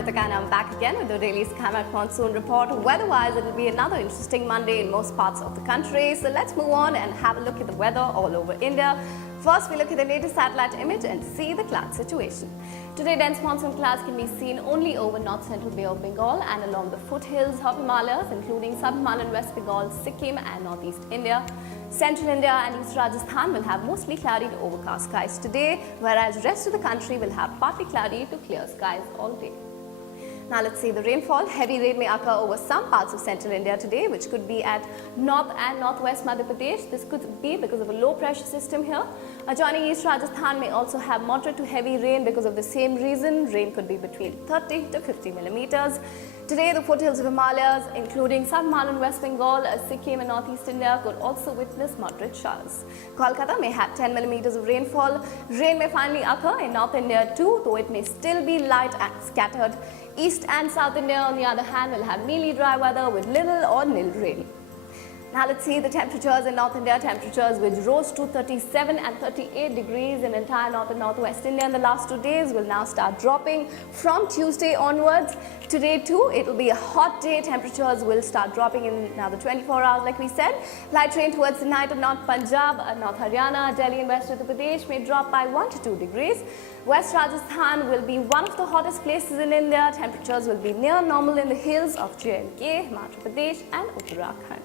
Ritika and I'm back again with the daily Skymet Monsoon Report. Weather-wise, it will be another interesting Monday in most parts of the country. So let's move on and have a look at the weather all over India. First, we look at the latest satellite image and see the cloud situation. Today, dense monsoon clouds can be seen only over north-central Bay of Bengal and along the foothills of Himalayas, including sub-Himalayan West Bengal, Sikkim and northeast India. Central India and East Rajasthan will have mostly cloudy to overcast skies today, whereas rest of the country will have partly cloudy to clear skies all day. Now let's see the rainfall. Heavy rain may occur over some parts of central India today, which could be at north and northwest Madhya Pradesh. This could be because of a low pressure system here. Adjoining East Rajasthan may also have moderate to heavy rain because of the same reason. Rain could be between 30 to 50 millimeters. Today, the foothills of Himalayas, including sub-Himalayan West Bengal, Sikkim and northeast India, could also witness moderate showers. Kolkata may have 10 millimeters of rainfall. Rain may finally occur in North India too, though it may still be light and scattered. East and South India, on the other hand, will have mainly dry weather with little or nil rain. Now let's see the temperatures in North India. Temperatures which rose to 37 and 38 degrees in entire North and Northwest India in the last 2 days will now start dropping from Tuesday onwards. Today too, it will be a hot day. Temperatures will start dropping in another 24 hours like we said. Light rain towards the night of North Punjab, North Haryana, Delhi and West Uttar Pradesh may drop by 1 to 2 degrees. West Rajasthan will be one of the hottest places in India. Temperatures will be near normal in the hills of J&K, Himachal Pradesh and Uttarakhand.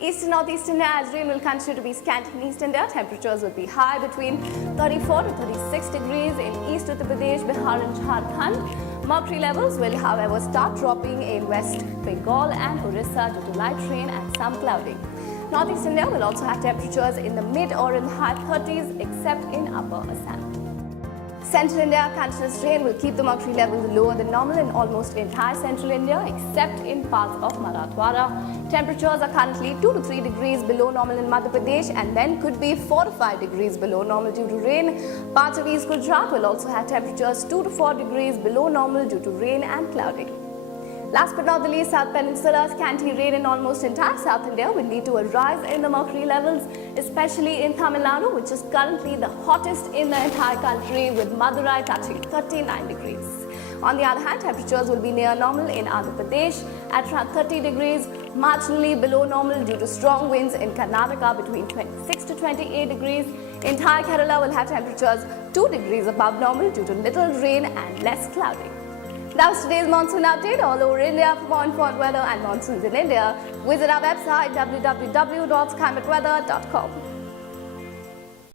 East and Northeast India, as rain will continue to be scant in East India, temperatures will be high between 34 to 36 degrees in East Uttar Pradesh, Bihar and Jharkhand. Mercury levels will, however, start dropping in West Bengal and Orissa due to light rain and some clouding. Northeast India will also have temperatures in the mid or in the high 30s except in Upper Assam. Central India, continuous rain will keep the mercury levels lower than normal in almost entire central India except in parts of Marathwada. Temperatures are currently 2 to 3 degrees below normal in Madhya Pradesh and then could be 4 to 5 degrees below normal due to rain. Parts of East Gujarat will also have temperatures 2 to 4 degrees below normal due to rain and clouding. Last but not the least, South Peninsula, scanty rain in almost entire South India will lead to a rise in the mercury levels, especially in Tamil Nadu, which is currently the hottest in the entire country, with Madurai touching 39 degrees. On the other hand, temperatures will be near normal in Andhra Pradesh at around 30 degrees, marginally below normal due to strong winds in Karnataka between 26 to 28 degrees. Entire Kerala will have temperatures 2 degrees above normal due to little rain and less clouding. That was today's monsoon update all over India. For more informed weather and monsoons in India, visit our website www.skymetweather.com.